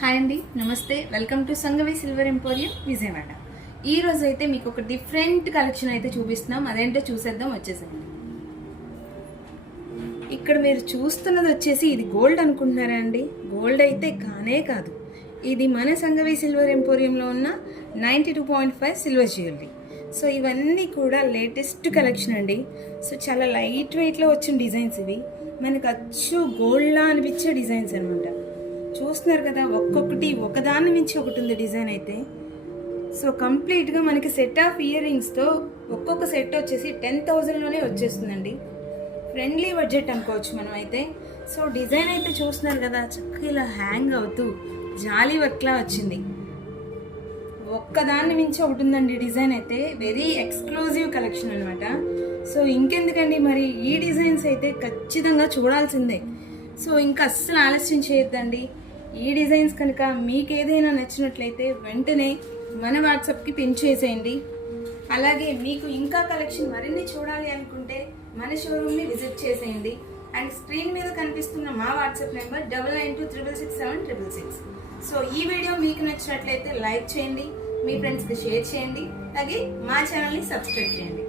Hi అండి, నమస్తే. Welcome to Sangavi silver emporium Vijayawada. ఈ రోజు అయితే మీకు ఒక డిఫరెంట్ కలెక్షన్ అయితే చూపిస్తున్నాం. అదేంటో చూసేద్దాం, వచ్చేసండి. ఇక్కడ మీరు చూస్తున్నది వచ్చేసి ఇది గోల్డ్ అనుకుంటున్నారా అండి? గోల్డ్ అయితే కానే కాదు. ఇది మన సంగవి సిల్వర్ ఎంపోరియంలో ఉన్న 92.5 సిల్వర్ జ్యువెలరీ. సో ఇవన్నీ కూడా లేటెస్ట్ కలెక్షన్ అండి. సో చాలా లైట్ వెయిట్లో వచ్చిన డిజైన్స్ ఇవి. మనకు అచ్చు గోల్డ్లా అనిపించే డిజైన్స్ అనమాట. చూస్తున్నారు కదా, ఒక్కొక్కటి ఒకదాని మించి ఒకటి ఉంది డిజైన్ అయితే. సో కంప్లీట్గా మనకి సెట్ ఆఫ్ ఇయర్ రింగ్స్తో ఒక్కొక్క సెట్ వచ్చేసి 10,000లోనే వచ్చేస్తుందండి. ఫ్రెండ్లీ బడ్జెట్ అనుకోవచ్చు మనం అయితే. సో డిజైన్ అయితే చూస్తున్నారు కదా, చక్కగా ఇలా హ్యాంగ్ అవుతూ జాలీ వర్క్లా వచ్చింది. ఒక్కదాన్ని మించి ఒకటి ఉందండి డిజైన్ అయితే. వెరీ ఎక్స్క్లూజివ్ కలెక్షన్ అనమాట. సో ఇంకెందుకండి, మరి ఈ డిజైన్స్ అయితే ఖచ్చితంగా చూడాల్సిందే. సో ఇంకా అస్సలు ఆలస్యం చేయొద్దండి. ఈ డిజైన్స్ కనుక మీకు ఏదైనా నచ్చినట్లయితే వెంటనే మన వాట్సాప్కి పిన్ చేసేయండి. అలాగే మీకు ఇంకా కలెక్షన్ మరిన్ని చూడాలి అనుకుంటే మన షోరూమ్ని విజిట్ చేసేయండి. అండ్ స్క్రీన్ మీద కనిపిస్తున్న మా వాట్సాప్ నెంబర్ 99266766. సో ఈ వీడియో మీకు నచ్చినట్లయితే లైక్ చేయండి, మీ ఫ్రెండ్స్కి షేర్ చేయండి, అలాగే మా ఛానల్ని సబ్స్క్రైబ్ చేయండి.